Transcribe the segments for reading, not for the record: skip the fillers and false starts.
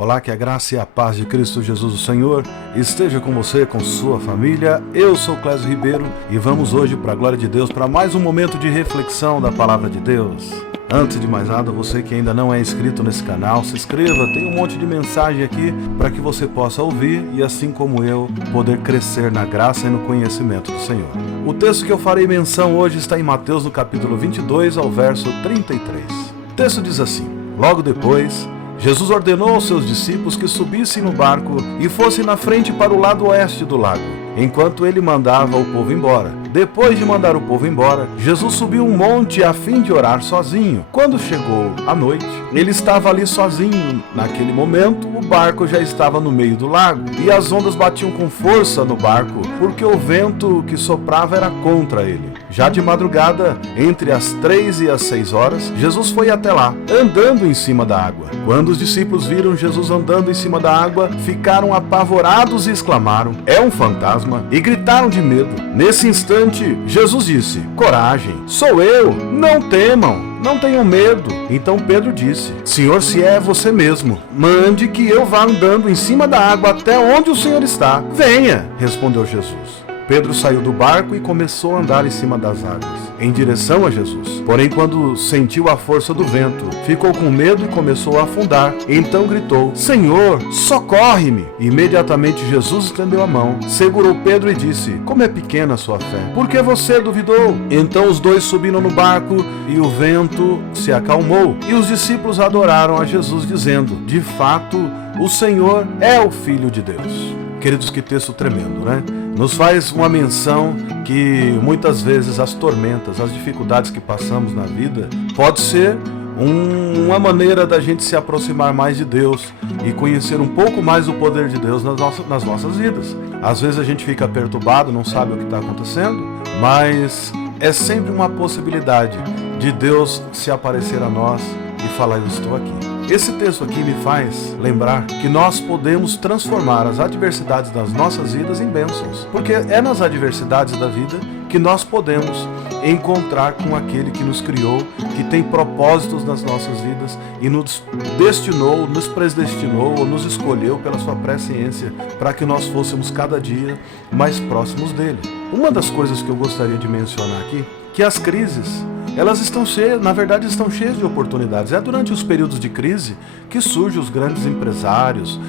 Olá, que a graça e a paz de Cristo Jesus o Senhor esteja com você, com sua família. Eu sou Clésio Ribeiro e vamos hoje, para a glória de Deus, para mais um momento de reflexão da Palavra de Deus. Antes de mais nada, você que ainda não é inscrito nesse canal, se inscreva, tem um monte de mensagem aqui para que você possa ouvir e, assim como eu, poder crescer na graça e no conhecimento do Senhor. O texto que eu farei menção hoje está em Mateus, no capítulo 22, ao verso 33. O texto diz assim: logo depois, Jesus ordenou aos seus discípulos que subissem no barco e fossem na frente para o lado oeste do lago, enquanto ele mandava o povo embora. Depois de mandar o povo embora, Jesus subiu um monte a fim de orar sozinho. Quando chegou a noite, ele estava ali sozinho. Naquele momento, o barco já estava no meio do lago e as ondas batiam com força no barco, porque o vento que soprava era contra ele. Já de madrugada, entre as 3 e as 6 horas, Jesus foi até lá, andando em cima da água. Quando os discípulos viram Jesus andando em cima da água, ficaram apavorados e exclamaram: "É um fantasma!" e gritaram de medo. Nesse instante, Jesus disse: "Coragem, sou eu, não temam, não tenham medo." Então Pedro disse: "Senhor, se é você mesmo, mande que eu vá andando em cima da água até onde o Senhor está." "Venha", respondeu Jesus. Pedro saiu do barco e começou a andar em cima das águas, em direção a Jesus. Porém, quando sentiu a força do vento, ficou com medo e começou a afundar. Então gritou: "Senhor, socorre-me!" Imediatamente Jesus estendeu a mão, segurou Pedro e disse: "Como é pequena a sua fé, por que você duvidou?" Então os dois subiram no barco e o vento se acalmou. E os discípulos adoraram a Jesus, dizendo: "De fato, o Senhor é o Filho de Deus." Queridos, que texto tremendo, né? Nos faz uma menção que muitas vezes as tormentas, as dificuldades que passamos na vida, pode ser uma maneira da gente se aproximar mais de Deus e conhecer um pouco mais o poder de Deus nas nossas vidas. Às vezes a gente fica perturbado, não sabe o que está acontecendo, mas é sempre uma possibilidade de Deus se aparecer a nós e falar: "Eu estou aqui." Esse texto aqui me faz lembrar que nós podemos transformar as adversidades das nossas vidas em bênçãos, porque é nas adversidades da vida que nós podemos encontrar com aquele que nos criou, que tem propósitos nas nossas vidas e nos destinou, nos predestinou ou nos escolheu pela sua presciência para que nós fôssemos cada dia mais próximos dele. Uma das coisas que eu gostaria de mencionar aqui, que as crises, elas estão cheias, na verdade estão cheias de oportunidades. É durante os períodos de crise que surgem os grandes empresários,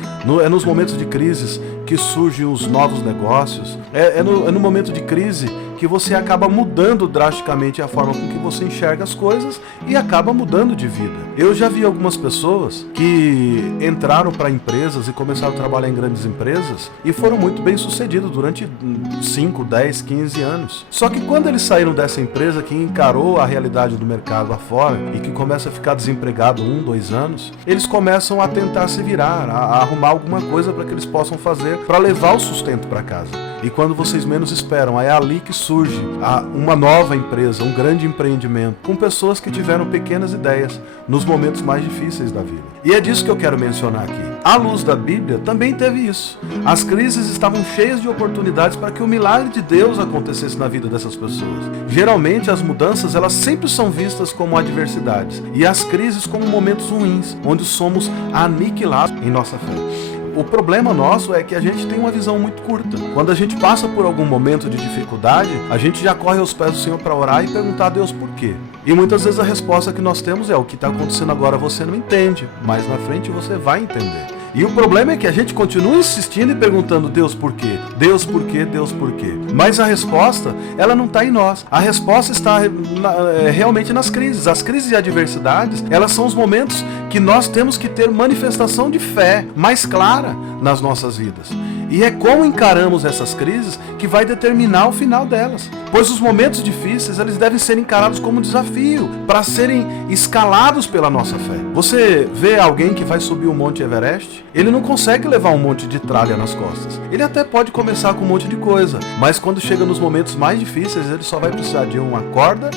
é nos momentos de crise que surgem os novos negócios, é no momento de crise que você acaba mudando drasticamente a forma com que você enxerga as coisas e acaba mudando de vida. Eu já vi algumas pessoas que entraram para empresas e começaram a trabalhar em grandes empresas e foram muito bem sucedidos durante 5, 10, 15 anos. Só que quando eles saíram dessa empresa que encarou a realidade do mercado afora e que começa a ficar desempregado 1, 2 anos, eles começam a tentar se virar, a arrumar alguma coisa para que eles possam fazer para levar o sustento para casa. E quando vocês menos esperam, é ali que surge uma nova empresa, um grande empreendimento, com pessoas que tiveram pequenas ideias nos momentos mais difíceis da vida. E é disso que eu quero mencionar aqui. À luz da Bíblia, também teve isso. As crises estavam cheias de oportunidades para que o milagre de Deus acontecesse na vida dessas pessoas. Geralmente, as mudanças, elas sempre são vistas como adversidades, e as crises como momentos ruins, onde somos aniquilados em nossa fé. O problema nosso é que a gente tem uma visão muito curta. Quando a gente passa por algum momento de dificuldade, a gente já corre aos pés do Senhor para orar e perguntar a Deus por quê. E muitas vezes a resposta que nós temos é: o que está acontecendo agora você não entende, mas na frente você vai entender. E o problema é que a gente continua insistindo e perguntando: Deus, por quê? Deus, por quê? Deus, por quê? Mas a resposta, ela não está em nós. A resposta está realmente nas crises. As crises e adversidades, elas são os momentos que nós temos que ter manifestação de fé mais clara nas nossas vidas. E é como encaramos essas crises que vai determinar o final delas. Pois os momentos difíceis, eles devem ser encarados como desafio, para serem escalados pela nossa fé. Você vê alguém que vai subir o Monte Everest, ele não consegue levar um monte de tralha nas costas. Ele até pode começar com um monte de coisa, mas quando chega nos momentos mais difíceis, ele só vai precisar de uma corda,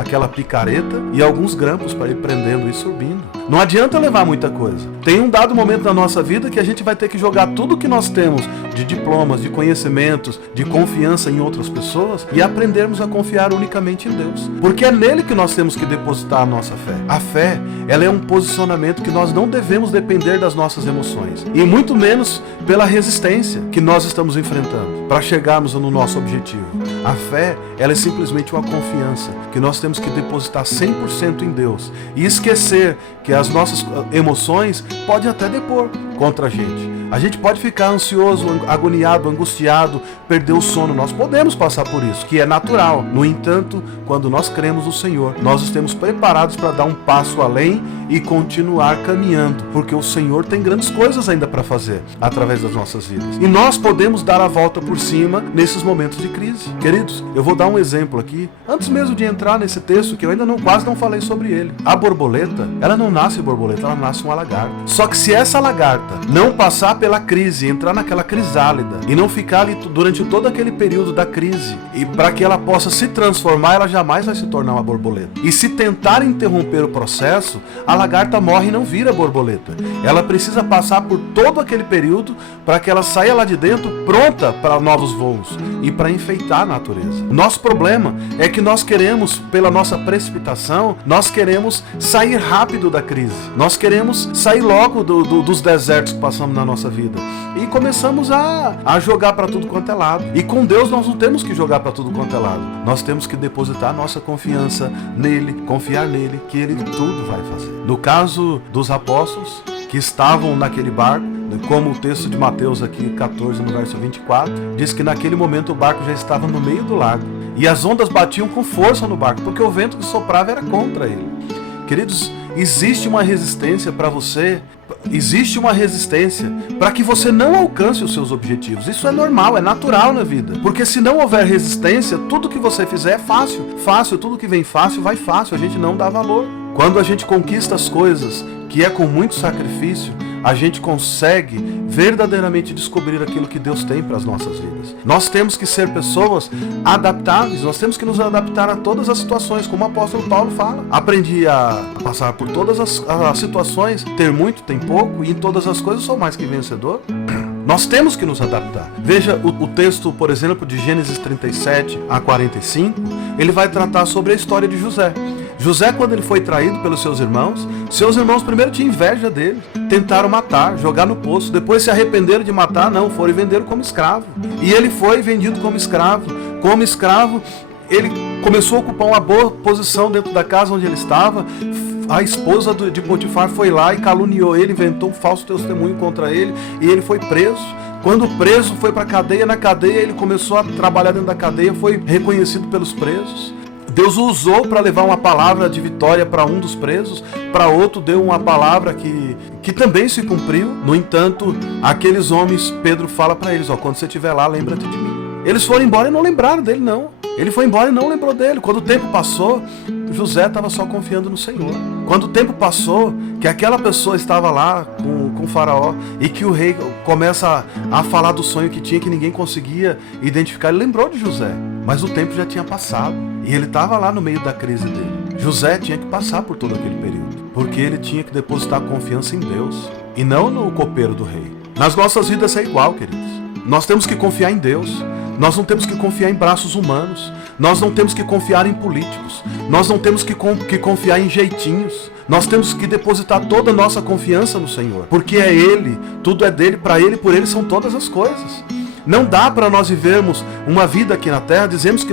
aquela picareta e alguns grampos para ir prendendo e subindo. Não adianta levar muita coisa. Tem um dado momento na nossa vida que a gente vai ter que jogar tudo que nós temos de diplomas, de conhecimentos, de confiança em outras pessoas e aprendermos a confiar unicamente em Deus. Porque é nele que nós temos que depositar a nossa fé. A fé, ela é um posicionamento que nós não devemos depender das nossas emoções. E muito menos pela resistência que nós estamos enfrentando para chegarmos no nosso objetivo. A fé, ela é simplesmente uma confiança que nós temos que depositar 100% em Deus e esquecer que as nossas emoções podem até depor contra a gente. A gente pode ficar ansioso, agoniado, angustiado, perder o sono. Nós podemos passar por isso, que é natural. No entanto, quando nós cremos no Senhor, nós estamos preparados para dar um passo além e continuar caminhando, porque o Senhor tem grandes coisas ainda para fazer através das nossas vidas. E nós podemos dar a volta por cima nesses momentos de crise. Queridos, eu vou dar um exemplo aqui, antes mesmo de entrar nesse texto, que eu ainda quase não falei sobre ele. A borboleta, ela não nasce borboleta, ela nasce uma lagarta. Só que se essa lagarta não passar pela crise, entrar naquela crisálida e não ficar ali durante todo aquele período da crise, e para que ela possa se transformar, ela jamais vai se tornar uma borboleta. E se tentar interromper o processo, a lagarta morre e não vira borboleta. Ela precisa passar por todo aquele período para que ela saia lá de dentro pronta para novos voos e para enfeitar a natureza. Nosso problema é que nós queremos, pela nossa precipitação, nós queremos sair rápido da crise. Nós queremos sair logo dos desertos que passamos na nossa vida. E começamos a jogar para tudo quanto é lado. E com Deus nós não temos que jogar para tudo quanto é lado. Nós temos que depositar nossa confiança nele, confiar nele, que ele tudo vai fazer. No caso dos apóstolos que estavam naquele barco, como o texto de Mateus aqui 14 no verso 24, diz que naquele momento o barco já estava no meio do lago. E as ondas batiam com força no barco, porque o vento que soprava era contra ele. Queridos, existe uma resistência para você, existe uma resistência para que você não alcance os seus objetivos. Isso é normal, é natural na vida. Porque se não houver resistência, tudo que você fizer é fácil. Fácil, tudo que vem fácil, vai fácil. A gente não dá valor. Quando a gente conquista as coisas, que é com muito sacrifício, a gente consegue verdadeiramente descobrir aquilo que Deus tem para as nossas vidas. Nós temos que ser pessoas adaptáveis, nós temos que nos adaptar a todas as situações, como o apóstolo Paulo fala. Aprendi a passar por todas as situações, ter muito, tem pouco, e em todas as coisas sou mais que vencedor. Nós temos que nos adaptar. Veja o texto, por exemplo, de Gênesis 37 a 45, ele vai tratar sobre a história de José. José, quando ele foi traído pelos seus irmãos primeiro tinham inveja dele, tentaram matar, jogar no poço, depois se arrependeram de matar, não, foram e venderam como escravo. E ele foi vendido como escravo. Como escravo, ele começou a ocupar uma boa posição dentro da casa onde ele estava. A esposa de Potifar foi lá e caluniou ele, inventou um falso testemunho contra ele, e ele foi preso. Quando preso, foi para a cadeia. Na cadeia, ele começou a trabalhar dentro da cadeia, foi reconhecido pelos presos. Deus o usou para levar uma palavra de vitória para um dos presos, para outro deu uma palavra que também se cumpriu. No entanto, aqueles homens, Pedro fala para eles, quando você estiver lá, lembra-te de mim. Eles foram embora e não lembraram dele, não. Ele foi embora e não lembrou dele. Quando o tempo passou, José estava só confiando no Senhor. Quando o tempo passou, que aquela pessoa estava lá com o faraó e que o rei começa a falar do sonho que tinha, que ninguém conseguia identificar, ele lembrou de José. Mas o tempo já tinha passado e ele estava lá no meio da crise dele. José tinha que passar por todo aquele período, porque ele tinha que depositar confiança em Deus e não no copeiro do rei. Nas nossas vidas é igual, queridos. Nós temos que confiar em Deus. Nós não temos que confiar em braços humanos. Nós não temos que confiar em políticos. Nós não temos que confiar em jeitinhos. Nós temos que depositar toda a nossa confiança no Senhor, porque é Ele, tudo é dele, para Ele e por Ele são todas as coisas. Não dá para nós vivermos uma vida aqui na terra dizendo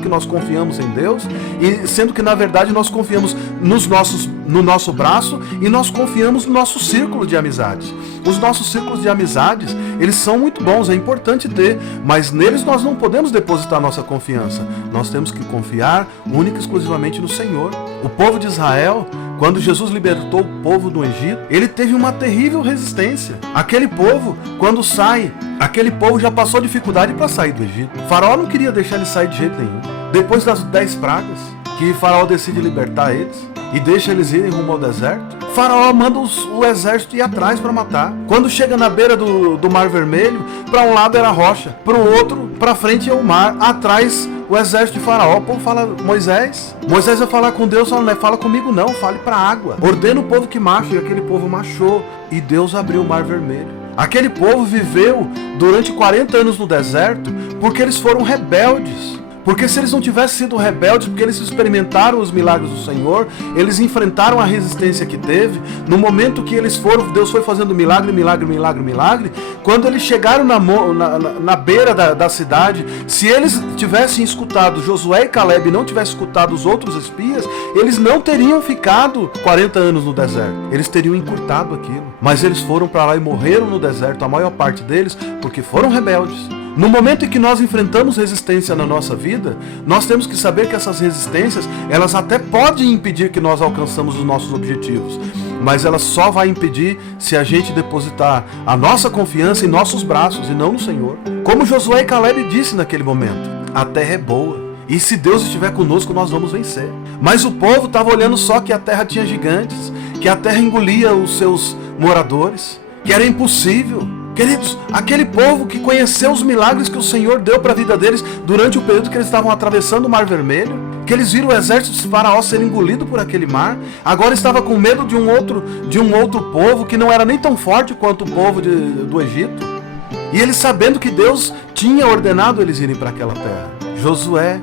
que nós confiamos em Deus, e sendo que na verdade nós confiamos no nosso braço e nós confiamos no nosso círculo de amizades. Os nossos círculos de amizades, eles são muito bons, é importante ter, mas neles nós não podemos depositar nossa confiança. Nós temos que confiar única e exclusivamente no Senhor. O povo de Israel, quando Jesus libertou o povo do Egito, ele teve uma terrível resistência. Aquele povo, quando sai, aquele povo já passou dificuldade para sair do Egito. O faraó não queria deixar eles sair de jeito nenhum. Depois das 10 pragas, que o faraó decide libertar eles e deixa eles irem rumo ao deserto, Faraó manda o exército ir atrás para matar. Quando chega na beira do Mar Vermelho, para um lado era a rocha, para o outro, para frente é o mar, atrás o exército de Faraó. O povo fala, Moisés vai falar com Deus, fala, não fala comigo não, fale para a água. Ordena o povo que marche, e aquele povo marchou, e Deus abriu o Mar Vermelho. Aquele povo viveu durante 40 anos no deserto, porque eles foram rebeldes. Porque se eles não tivessem sido rebeldes, porque eles experimentaram os milagres do Senhor, eles enfrentaram a resistência que teve, no momento que eles foram, Deus foi fazendo milagre, quando eles chegaram na beira da cidade, se eles tivessem escutado Josué e Caleb e não tivessem escutado os outros espias, eles não teriam ficado 40 anos no deserto, eles teriam encurtado aquilo. Mas eles foram para lá e morreram no deserto, a maior parte deles, porque foram rebeldes. No momento em que nós enfrentamos resistência na nossa vida, nós temos que saber que essas resistências, elas até podem impedir que nós alcançamos os nossos objetivos, mas elas só vão impedir se a gente depositar a nossa confiança em nossos braços e não no Senhor. Como Josué e Caleb disse naquele momento, a terra é boa, e se Deus estiver conosco, nós vamos vencer. Mas o povo estava olhando só que a terra tinha gigantes, que a terra engolia os seus moradores, que era impossível. Queridos, aquele povo que conheceu os milagres que o Senhor deu para a vida deles durante o período que eles estavam atravessando o Mar Vermelho, que eles viram o exército de Faraó ser engolido por aquele mar, agora estava com medo de um outro povo que não era nem tão forte quanto o povo do Egito. E eles, sabendo que Deus tinha ordenado eles irem para aquela terra, Josué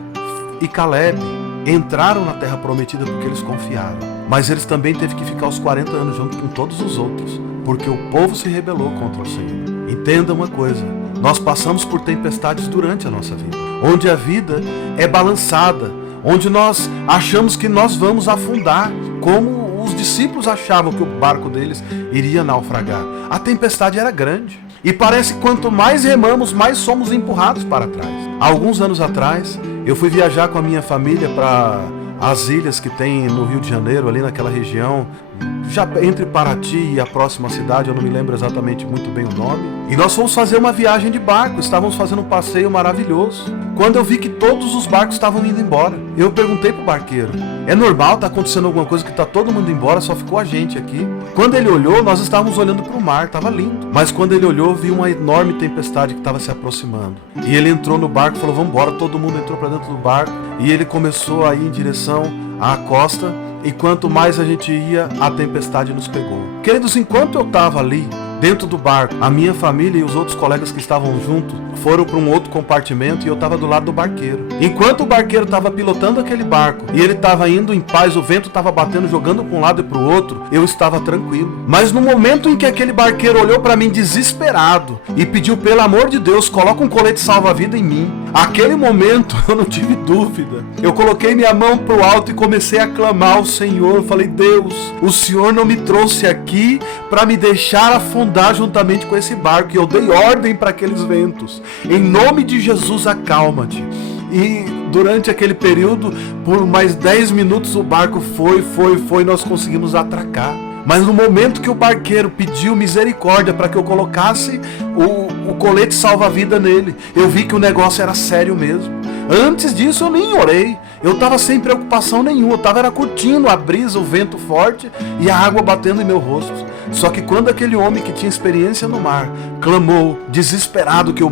e Caleb entraram na terra prometida porque eles confiaram. Mas eles também teve que ficar os 40 anos junto com todos os outros, porque o povo se rebelou contra o Senhor. Entenda uma coisa, nós passamos por tempestades durante a nossa vida, onde a vida é balançada, onde nós achamos que nós vamos afundar, como os discípulos achavam que o barco deles iria naufragar. A tempestade era grande, e parece que quanto mais remamos, mais somos empurrados para trás. Há alguns anos atrás, eu fui viajar com a minha família para as ilhas que tem no Rio de Janeiro, ali naquela região, já entre Paraty e a próxima cidade, eu não me lembro exatamente muito bem o nome. E nós fomos fazer uma viagem de barco, estávamos fazendo um passeio maravilhoso. Quando eu vi que todos os barcos estavam indo embora, eu perguntei pro barqueiro, é normal, tá acontecendo alguma coisa que tá todo mundo embora, só ficou a gente aqui? Quando ele olhou, nós estávamos olhando pro mar, tava lindo. Mas quando ele olhou, viu uma enorme tempestade que estava se aproximando. E ele entrou no barco e falou, vamos embora, todo mundo entrou para dentro do barco. E ele começou a ir em direção à costa, e quanto mais a gente ia, a tempestade nos pegou. Queridos, enquanto eu estava ali, dentro do barco, a minha família e os outros colegas que estavam juntos foram para um outro compartimento e eu estava do lado do barqueiro. Enquanto o barqueiro estava pilotando aquele barco e ele estava indo em paz, o vento estava batendo, jogando para um lado e para o outro, eu estava tranquilo. Mas no momento em que aquele barqueiro olhou para mim desesperado e pediu, pelo amor de Deus, coloca um colete salva-vida em mim, aquele momento eu não tive dúvida. Eu coloquei minha mão para o alto e comecei a clamar ao Senhor. Eu falei, Deus, o Senhor não me trouxe aqui para me deixar afundar juntamente com esse barco. E eu dei ordem para aqueles ventos. Em nome de Jesus, acalma-te. E durante aquele período, por mais 10 minutos, o barco foi, nós conseguimos atracar. Mas no momento que o barqueiro pediu misericórdia para que eu colocasse o colete salva-vida nele, eu vi que o negócio era sério mesmo. Antes disso eu nem orei, eu estava sem preocupação nenhuma, eu estava curtindo a brisa, o vento forte e a água batendo em meu rosto. Só que quando aquele homem que tinha experiência no mar clamou, desesperado, que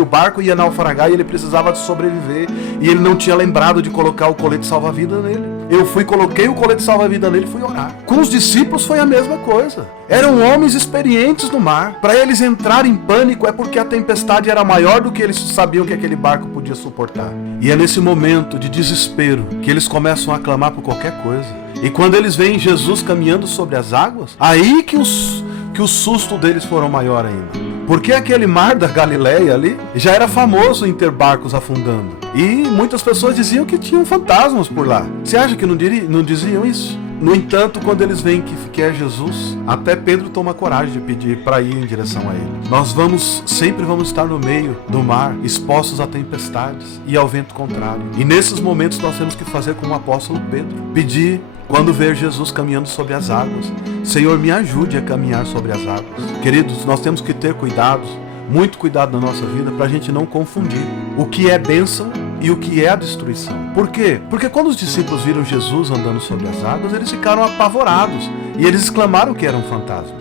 o barco ia naufragar e ele precisava de sobreviver, e ele não tinha lembrado de colocar o colete salva-vida nele, eu coloquei o colete salva-vida nele e fui orar. Com os discípulos foi a mesma coisa. Eram homens experientes no mar. Para eles entrarem em pânico é porque a tempestade era maior do que eles sabiam que aquele barco podia suportar. E é nesse momento de desespero que eles começam a clamar por qualquer coisa. E quando eles veem Jesus caminhando sobre as águas, aí que o susto deles foram maior ainda. Porque aquele mar da Galileia ali já era famoso em ter barcos afundando. E muitas pessoas diziam que tinham fantasmas por lá. Você acha que não diziam isso? No entanto, quando eles veem que é Jesus, até Pedro toma coragem de pedir para ir em direção a ele. Nós sempre vamos estar no meio do mar, expostos a tempestades e ao vento contrário. E nesses momentos nós temos que fazer como o apóstolo Pedro. Pedir, quando ver Jesus caminhando sobre as águas, Senhor, me ajude a caminhar sobre as águas. Queridos, nós temos que ter cuidado, muito cuidado na nossa vida, para a gente não confundir o que é bênção e o que é a destruição. Por quê? Porque quando os discípulos viram Jesus andando sobre as águas, eles ficaram apavorados e eles exclamaram que era um fantasma.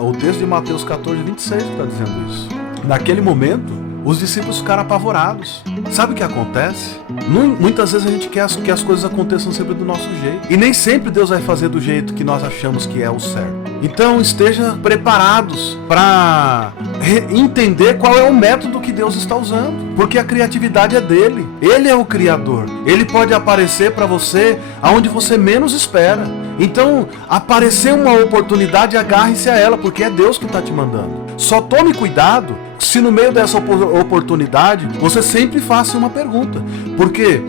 O texto de Mateus 14, 26 está dizendo isso. Naquele momento, os discípulos ficaram apavorados. Sabe o que acontece? Muitas vezes a gente quer que as coisas aconteçam sempre do nosso jeito. E nem sempre Deus vai fazer do jeito que nós achamos que é o certo. Então esteja preparados para entender qual é o método que Deus está usando. Porque a criatividade é dele. Ele é o Criador. Ele pode aparecer para você aonde você menos espera. Então, aparecer uma oportunidade, agarre-se a ela, porque é Deus que está te mandando. Só tome cuidado se no meio dessa oportunidade você sempre faça uma pergunta. Porque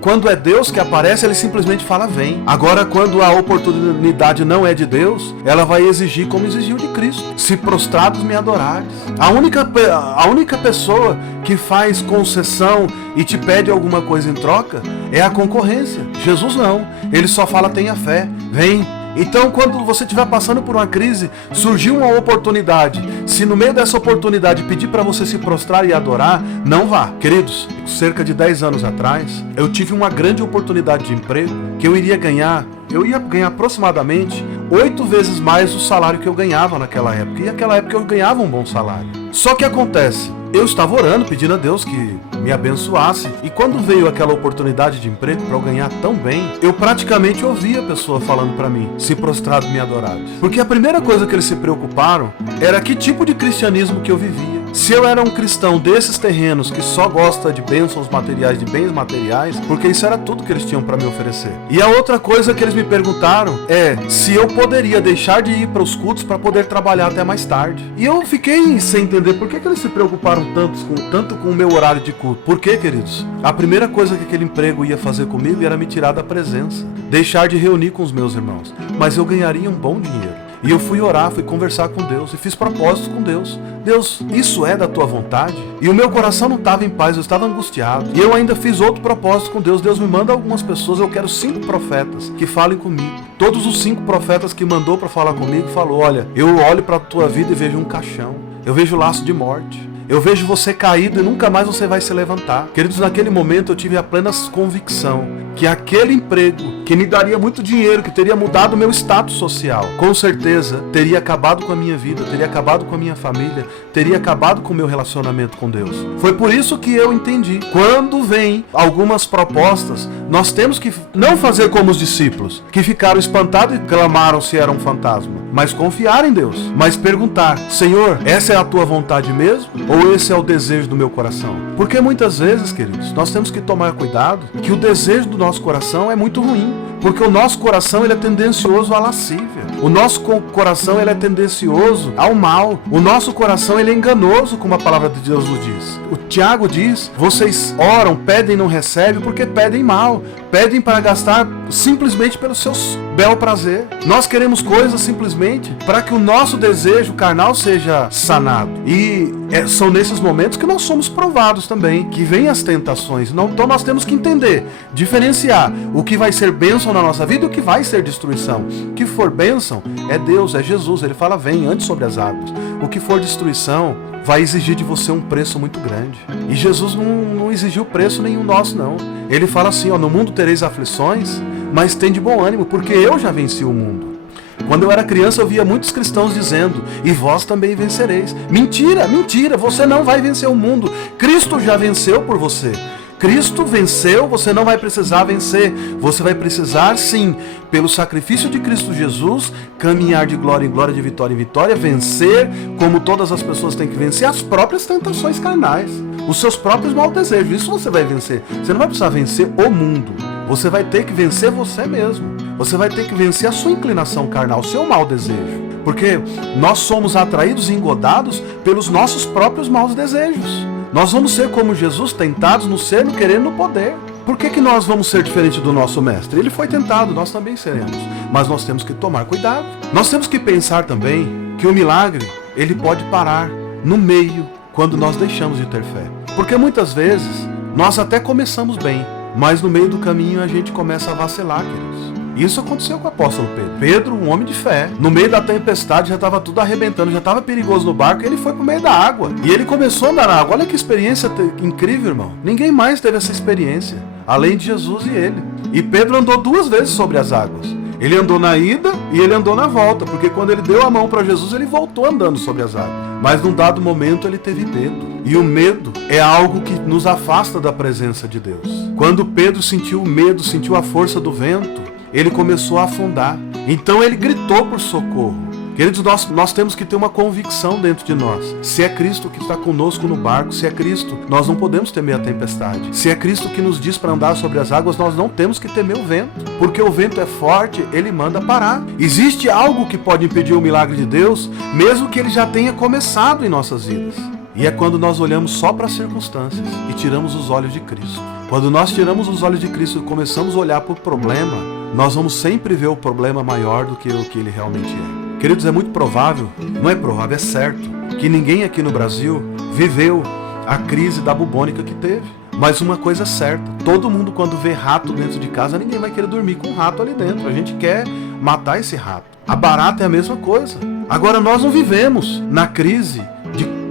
quando é Deus que aparece, ele simplesmente fala vem. Agora, quando a oportunidade não é de Deus, ela vai exigir como exigiu de Cristo: se prostrados me adorares. A única pessoa que faz concessão e te pede alguma coisa em troca é a concorrência. Jesus não. Ele só fala tenha fé, vem. Então, quando você estiver passando por uma crise, surgiu uma oportunidade, se no meio dessa oportunidade pedir para você se prostrar e adorar, não vá. Queridos, cerca de 10 anos atrás, eu tive uma grande oportunidade de emprego que eu ia ganhar aproximadamente 8 vezes mais o salário que eu ganhava naquela época. E naquela época eu ganhava um bom salário. Só que acontece, eu estava orando, pedindo a Deus que me abençoasse. E quando veio aquela oportunidade de emprego para eu ganhar tão bem, eu praticamente ouvia a pessoa falando para mim: se prostrado me adorares. Porque a primeira coisa que eles se preocuparam era que tipo de cristianismo que eu vivia. Se eu era um cristão desses terrenos que só gosta de bênçãos materiais, de bens materiais, porque isso era tudo que eles tinham para me oferecer. E a outra coisa que eles me perguntaram é se eu poderia deixar de ir para os cultos para poder trabalhar até mais tarde. E eu fiquei sem entender por que eles se preocuparam tanto com o meu horário de culto. Por quê, queridos? A primeira coisa que aquele emprego ia fazer comigo era me tirar da presença, deixar de reunir com os meus irmãos. Mas eu ganharia um bom dinheiro. E eu fui orar, fui conversar com Deus e fiz propósitos com Deus. Deus, isso é da tua vontade? E o meu coração não estava em paz, eu estava angustiado. E eu ainda fiz outro propósito com Deus. Deus me manda algumas pessoas, eu quero 5 profetas que falem comigo. Todos os 5 profetas que mandou para falar comigo falou: olha, eu olho para a tua vida e vejo um caixão. Eu vejo laço de morte. Eu vejo você caído e nunca mais você vai se levantar. Queridos, naquele momento eu tive a plena convicção que aquele emprego, que me daria muito dinheiro, que teria mudado o meu status social, com certeza teria acabado com a minha vida, teria acabado com a minha família, teria acabado com o meu relacionamento com Deus. Foi por isso que eu entendi. Quando vem algumas propostas, nós temos que não fazer como os discípulos, que ficaram espantados e clamaram se era um fantasma, mas confiar em Deus, mas perguntar: Senhor, essa é a tua vontade mesmo? Ou esse é o desejo do meu coração? Porque muitas vezes, queridos, nós temos que tomar cuidado que o desejo do nosso coração é muito ruim. Porque o nosso coração ele é tendencioso à lascívia. O nosso coração ele é tendencioso ao mal. O nosso coração ele é enganoso, como a palavra de Deus nos diz. O Tiago diz: vocês oram, pedem e não recebem porque pedem mal. Pedem para gastar simplesmente pelo seu bel prazer. Nós queremos coisas simplesmente para que o nosso desejo carnal seja sanado. E são nesses momentos que nós somos provados também, que vêm as tentações. Então nós temos que entender, diferenciar o que vai ser bênção na nossa vida e o que vai ser destruição. O que for bênção é Deus, é Jesus. Ele fala: vem, ande sobre as águas. O que for destruição vai exigir de você um preço muito grande. E Jesus não exigiu preço nenhum nosso, não. Ele fala assim: no mundo tereis aflições, mas tem de bom ânimo, porque eu já venci o mundo. Quando eu era criança, eu via muitos cristãos dizendo: e vós também vencereis. Mentira, mentira, você não vai vencer o mundo. Cristo já venceu por você. Cristo venceu, você não vai precisar vencer. Você vai precisar, sim, pelo sacrifício de Cristo Jesus, caminhar de glória em glória, de vitória em vitória, vencer, como todas as pessoas têm que vencer, as próprias tentações carnais, os seus próprios maus desejos. Isso você vai vencer. Você não vai precisar vencer o mundo. Você vai ter que vencer você mesmo. Você vai ter que vencer a sua inclinação carnal, o seu mau desejo. Porque nós somos atraídos e engodados pelos nossos próprios maus desejos. Nós vamos ser como Jesus, tentados no ser, no querer e no poder. Por que nós vamos ser diferente do nosso mestre? Ele foi tentado, nós também seremos. Mas nós temos que tomar cuidado. Nós temos que pensar também que o milagre, ele pode parar no meio, quando nós deixamos de ter fé. Porque muitas vezes, nós até começamos bem, mas no meio do caminho a gente começa a vacilar, queridos. Isso aconteceu com o apóstolo Pedro. Pedro, um homem de fé, no meio da tempestade já estava tudo arrebentando, já estava perigoso no barco, e ele foi pro meio da água. E ele começou a andar na água. Olha que experiência incrível, irmão. Ninguém mais teve essa experiência, além de Jesus e ele. E Pedro andou 2 vezes sobre as águas. Ele andou na ida e ele andou na volta, porque quando ele deu a mão para Jesus, ele voltou andando sobre as águas. Mas num dado momento ele teve medo. E o medo é algo que nos afasta da presença de Deus. Quando Pedro sentiu o medo, sentiu a força do vento, ele começou a afundar. Então ele gritou por socorro. Queridos, nós temos que ter uma convicção dentro de nós. Se é Cristo que está conosco no barco, se é Cristo, nós não podemos temer a tempestade. Se é Cristo que nos diz para andar sobre as águas, nós não temos que temer o vento. Porque o vento é forte, ele manda parar. Existe algo que pode impedir o milagre de Deus, mesmo que ele já tenha começado em nossas vidas. E é quando nós olhamos só para as circunstâncias e tiramos os olhos de Cristo. Quando nós tiramos os olhos de Cristo e começamos a olhar para o problema, nós vamos sempre ver o problema maior do que o que ele realmente é. Queridos, é muito provável, não é provável, é certo, que ninguém aqui no Brasil viveu a crise da bubônica que teve. Mas uma coisa é certa, todo mundo quando vê rato dentro de casa, ninguém vai querer dormir com um rato ali dentro. A gente quer matar esse rato. A barata é a mesma coisa. Agora, nós não vivemos na crise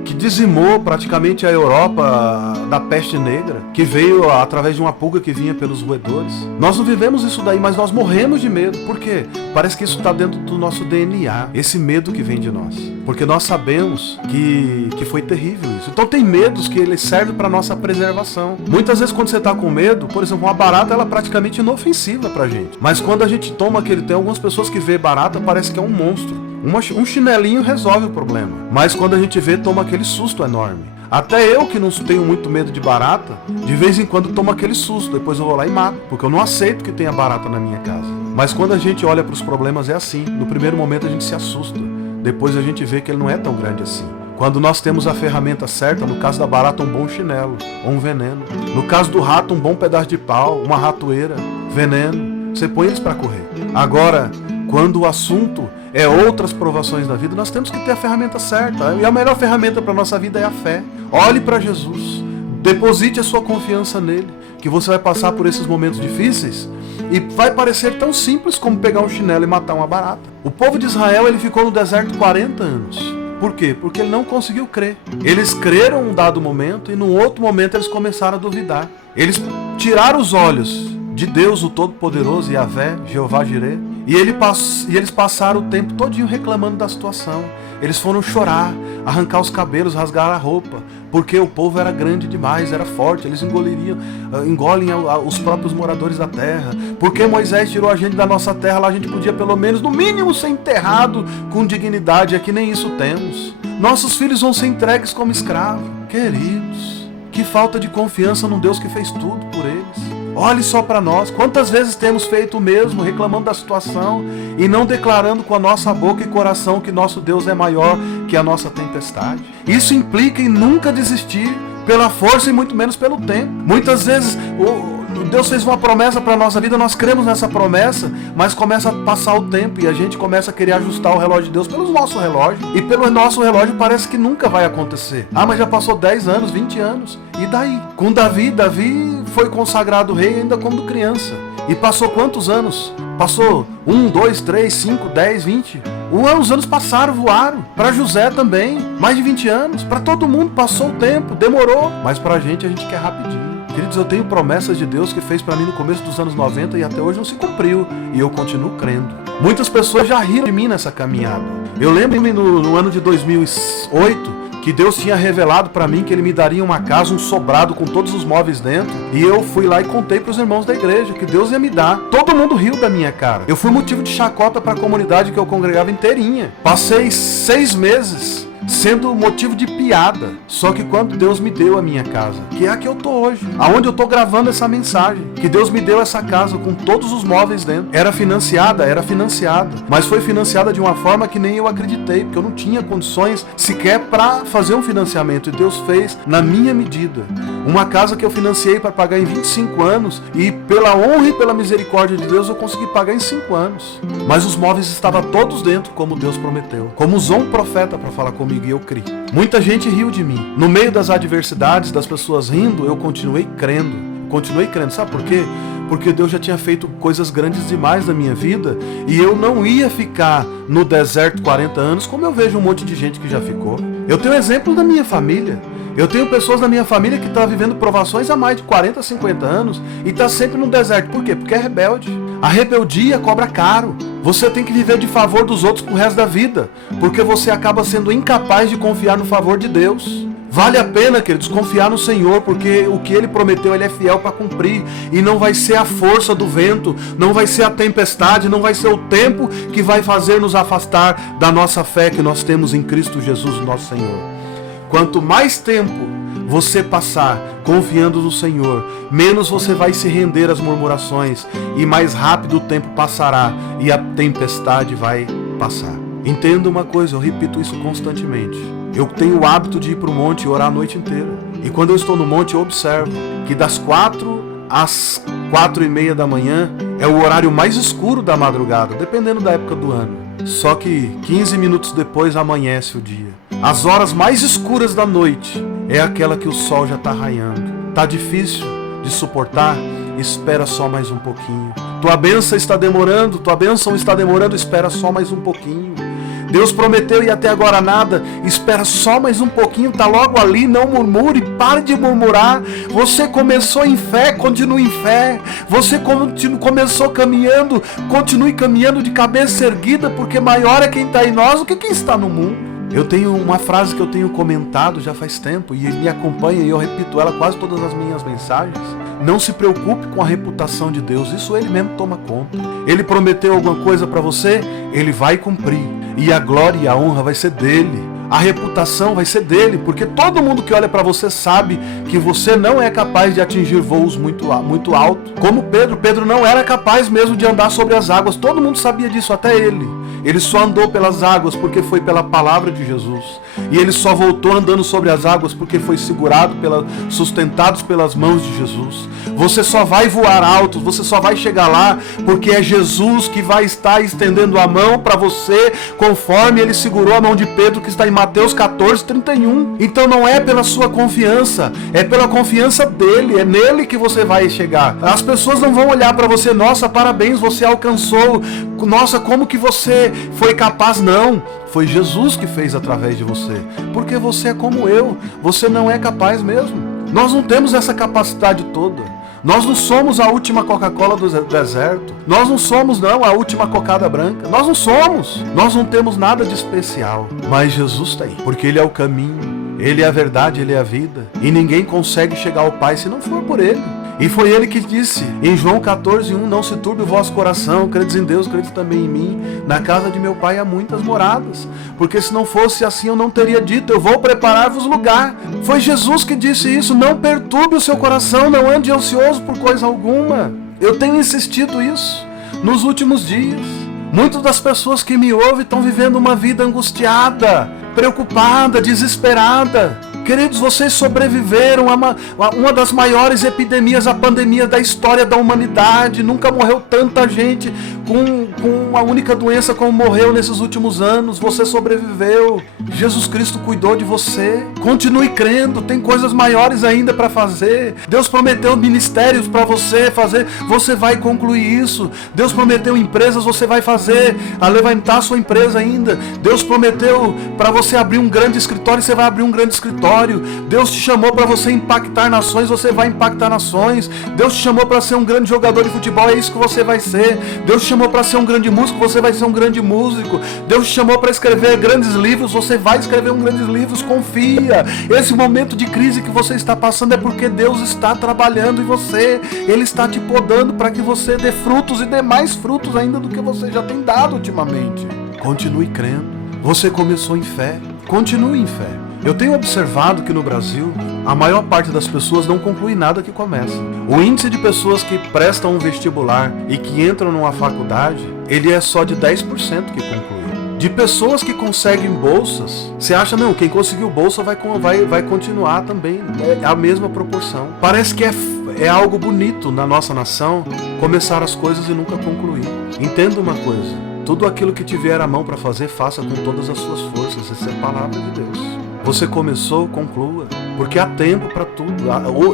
que dizimou praticamente a Europa da peste negra, que veio através de uma pulga que vinha pelos roedores. Nós não vivemos isso daí, mas nós morremos de medo. Por quê? Parece que isso está dentro do nosso DNA, esse medo que vem de nós. Porque nós sabemos que foi terrível isso. Então tem medos que ele serve para nossa preservação. Muitas vezes quando você está com medo, por exemplo, uma barata, ela é praticamente inofensiva pra gente. Mas quando a gente toma tem algumas pessoas que vê barata, parece que é um monstro. Um chinelinho resolve o problema. Mas quando a gente vê, toma aquele susto enorme. Até eu, que não tenho muito medo de barata, de vez em quando tomo aquele susto. Depois eu vou lá e mato, porque eu não aceito que tenha barata na minha casa. Mas quando a gente olha para os problemas é assim. No primeiro momento a gente se assusta. Depois a gente vê que ele não é tão grande assim. Quando nós temos a ferramenta certa, no caso da barata, um bom chinelo ou um veneno. No caso do rato, um bom pedaço de pau, uma ratoeira, veneno. Você põe eles para correr. Agora, quando o assunto é outras provações da vida, nós temos que ter a ferramenta certa. E a melhor ferramenta para a nossa vida é a fé. Olhe para Jesus. Deposite a sua confiança nele, que você vai passar por esses momentos difíceis e vai parecer tão simples como pegar um chinelo e matar uma barata. O povo de Israel, ele ficou no deserto 40 anos. Por quê? Porque ele não conseguiu crer. Eles creram um dado momento e num outro momento eles começaram a duvidar. Eles tiraram os olhos de Deus, o Todo-Poderoso, Yahvé, Jeová Jireh, e eles passaram o tempo todinho reclamando da situação. Eles foram chorar, arrancar os cabelos, rasgar a roupa, porque o povo era grande demais, era forte, eles engolem os próprios moradores da terra. Porque Moisés tirou a gente da nossa terra, lá a gente podia pelo menos, no mínimo, ser enterrado com dignidade, aqui nem isso temos. Nossos filhos vão ser entregues como escravos. Queridos, que falta de confiança num Deus que fez tudo por eles. Olhe só para nós, quantas vezes temos feito o mesmo, reclamando da situação e não declarando com a nossa boca e coração que nosso Deus é maior que a nossa tempestade. Isso implica em nunca desistir pela força e muito menos pelo tempo. Muitas vezes Deus fez uma promessa para a nossa vida, nós cremos nessa promessa, mas começa a passar o tempo e a gente começa a querer ajustar o relógio de Deus pelo nosso relógio. E pelo nosso relógio parece que nunca vai acontecer. Ah, mas já passou 10 anos, 20 anos. E daí? Com Davi foi consagrado rei ainda quando criança. E passou quantos anos? Passou 1, 2, 3, 5, 10, 20. Os anos passaram, voaram. Para José também, mais de 20 anos. Para todo mundo passou o tempo, demorou. Mas para a gente quer rapidinho. Queridos, eu tenho promessas de Deus que fez para mim no começo dos anos 90 e até hoje não se cumpriu. E eu continuo crendo. Muitas pessoas já riram de mim nessa caminhada. Eu lembro-me no ano de 2008, que Deus tinha revelado para mim que Ele me daria uma casa, um sobrado com todos os móveis dentro. E eu fui lá e contei para os irmãos da igreja que Deus ia me dar. Todo mundo riu da minha cara. Eu fui motivo de chacota para a comunidade que eu congregava inteirinha. Passei 6 meses sendo motivo de piada. Só que quando Deus me deu a minha casa, que é a que eu tô hoje, aonde eu tô gravando essa mensagem, que Deus me deu essa casa com todos os móveis dentro. Era financiada, mas foi financiada de uma forma que nem eu acreditei, porque eu não tinha condições sequer para fazer um financiamento, e Deus fez na minha medida. Uma casa que eu financiei para pagar em 25 anos, e pela honra e pela misericórdia de Deus eu consegui pagar em 5 anos. Mas os móveis estavam todos dentro, como Deus prometeu. Como usou um profeta para falar comigo, e eu criei. Muita gente riu de mim. No meio das adversidades, das pessoas rindo, eu continuei crendo. continuei crendo. Sabe por quê? Porque Deus já tinha feito coisas grandes demais na minha vida e eu não ia ficar no deserto 40 anos como eu vejo um monte de gente que já ficou. Eu tenho exemplo da minha família. Eu tenho pessoas na minha família que estão vivendo provações há mais de 40, 50 anos e está sempre no deserto. Por quê? Porque é rebelde. A rebeldia cobra caro. Você tem que viver de favor dos outros pro resto da vida, porque você acaba sendo incapaz de confiar no favor de Deus. Vale a pena, queridos, confiar no Senhor, porque o que Ele prometeu, Ele é fiel para cumprir. E não vai ser a força do vento, não vai ser a tempestade, não vai ser o tempo que vai fazer nos afastar da nossa fé que nós temos em Cristo Jesus, nosso Senhor. Quanto mais tempo você passar confiando no Senhor, menos você vai se render às murmurações e mais rápido o tempo passará e a tempestade vai passar. Entenda uma coisa, eu repito isso constantemente. Eu tenho o hábito de ir para o monte e orar a noite inteira. E quando eu estou no monte, eu observo que das 4 às 4:30 da manhã é o horário mais escuro da madrugada, dependendo da época do ano. Só que 15 minutos depois amanhece o dia. As horas mais escuras da noite é aquela que o sol já está raiando. Tá difícil de suportar? Espera só mais um pouquinho. Tua bênção está demorando, espera só mais um pouquinho. Deus prometeu e até agora nada, espera só mais um pouquinho, tá logo ali, não murmure, pare de murmurar. Você começou em fé, continue em fé. Você começou caminhando, continue caminhando de cabeça erguida, porque maior é quem está em nós do que quem está no mundo. Eu tenho uma frase que eu tenho comentado já faz tempo, e me acompanha, e eu repito ela quase todas as minhas mensagens. Não se preocupe com a reputação de Deus, isso Ele mesmo toma conta. Ele prometeu alguma coisa para você, Ele vai cumprir. E a glória e a honra vai ser dele. A reputação vai ser dele, porque todo mundo que olha para você sabe que você não é capaz de atingir voos muito altos. Como Pedro não era capaz mesmo de andar sobre as águas. Todo mundo sabia disso, até ele. Ele só andou pelas águas porque foi pela palavra de Jesus. E ele só voltou andando sobre as águas porque foi sustentados pelas mãos de Jesus. Você só vai voar alto, você só vai chegar lá porque é Jesus que vai estar estendendo a mão para você, conforme ele segurou a mão de Pedro, que está em Mateus 14:31. Então não é pela sua confiança, é pela confiança dele, é nele que você vai chegar. As pessoas não vão olhar para você, nossa, parabéns, você alcançou, nossa, como que você foi capaz? Não, foi Jesus que fez através de você, porque você é como eu, você não é capaz mesmo. Nós não temos essa capacidade toda. Nós não somos a última Coca-Cola do deserto. Nós não somos, a última cocada branca. Nós não somos. Nós não temos nada de especial. Mas Jesus tem, porque Ele é o caminho, Ele é a verdade, Ele é a vida. E ninguém consegue chegar ao Pai se não for por Ele. E foi Ele que disse em João 14:1, não se turbe o vosso coração, credes em Deus, credes também em mim. Na casa de meu Pai há muitas moradas, porque se não fosse assim eu não teria dito, eu vou preparar-vos lugar. Foi Jesus que disse isso, não perturbe o seu coração, não ande ansioso por coisa alguma. Eu tenho insistido isso nos últimos dias. Muitas das pessoas que me ouvem estão vivendo uma vida angustiada, preocupada, desesperada. Queridos, vocês sobreviveram a uma das maiores epidemias, a pandemia da história da humanidade. Nunca morreu tanta gente com uma única doença como morreu nesses últimos anos. Você sobreviveu. Jesus Cristo cuidou de você. Continue crendo, tem coisas maiores ainda para fazer. Deus prometeu ministérios para você fazer, você vai concluir isso. Deus prometeu empresas, você vai fazer, a levantar a sua empresa ainda. Deus prometeu para você abrir um grande escritório, você vai abrir um grande escritório. Deus te chamou para você impactar nações, você vai impactar nações. Deus te chamou para ser um grande jogador de futebol, é isso que você vai ser. Deus te chamou para ser um grande músico, você vai ser um grande músico. Deus te chamou para escrever grandes livros, você vai escrever grandes livros. Confia. Esse momento de crise que você está passando é porque Deus está trabalhando em você. Ele está te podando para que você dê frutos e dê mais frutos ainda do que você já tem dado ultimamente. Continue crendo. Você começou em fé, continue em fé. Eu tenho observado que no Brasil, a maior parte das pessoas não conclui nada que começa. O índice de pessoas que prestam um vestibular e que entram numa faculdade, ele é só de 10% que conclui. De pessoas que conseguem bolsas, você acha, não, quem conseguiu bolsa vai continuar também. É a mesma proporção. Parece que é algo bonito na nossa nação começar as coisas e nunca concluir. Entenda uma coisa, tudo aquilo que tiver à mão para fazer, faça com todas as suas forças. Essa é a palavra de Deus. Você começou, conclua, porque há tempo para tudo.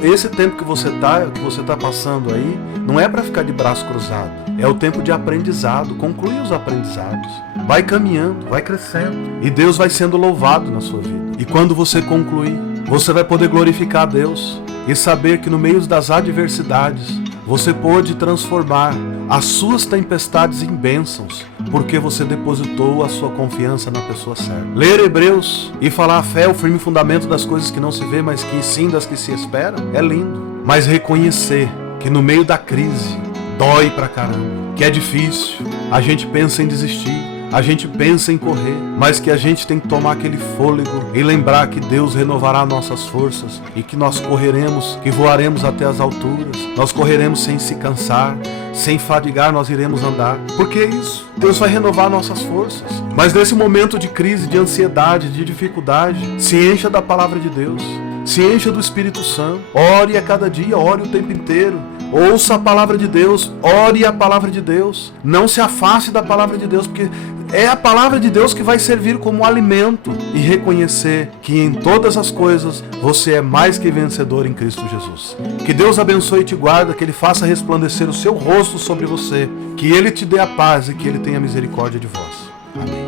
Esse tempo que você tá passando aí, não é para ficar de braço cruzado. É o tempo de aprendizado. Conclui os aprendizados. Vai caminhando, vai crescendo. E Deus vai sendo louvado na sua vida. E quando você concluir, você vai poder glorificar a Deus e saber que no meio das adversidades, você pôde transformar as suas tempestades em bênçãos, porque você depositou a sua confiança na pessoa certa. Ler Hebreus e falar a fé é o firme fundamento das coisas que não se vê, mas que sim das que se esperam, é lindo. Mas reconhecer que no meio da crise, dói pra caramba, que é difícil, a gente pensa em desistir, a gente pensa em correr, mas que a gente tem que tomar aquele fôlego e lembrar que Deus renovará nossas forças e que nós correremos, que voaremos até as alturas, nós correremos sem se cansar, sem fadigar nós iremos andar. Porque é isso, Deus vai renovar nossas forças. Mas nesse momento de crise, de ansiedade, de dificuldade, se encha da palavra de Deus, se encha do Espírito Santo, ore a cada dia, ore o tempo inteiro. Ouça a palavra de Deus, ore a palavra de Deus, não se afaste da palavra de Deus, porque é a palavra de Deus que vai servir como alimento, e reconhecer que em todas as coisas você é mais que vencedor em Cristo Jesus. Que Deus abençoe e te guarda, que Ele faça resplandecer o seu rosto sobre você, que Ele te dê a paz e que Ele tenha misericórdia de vós. Amém.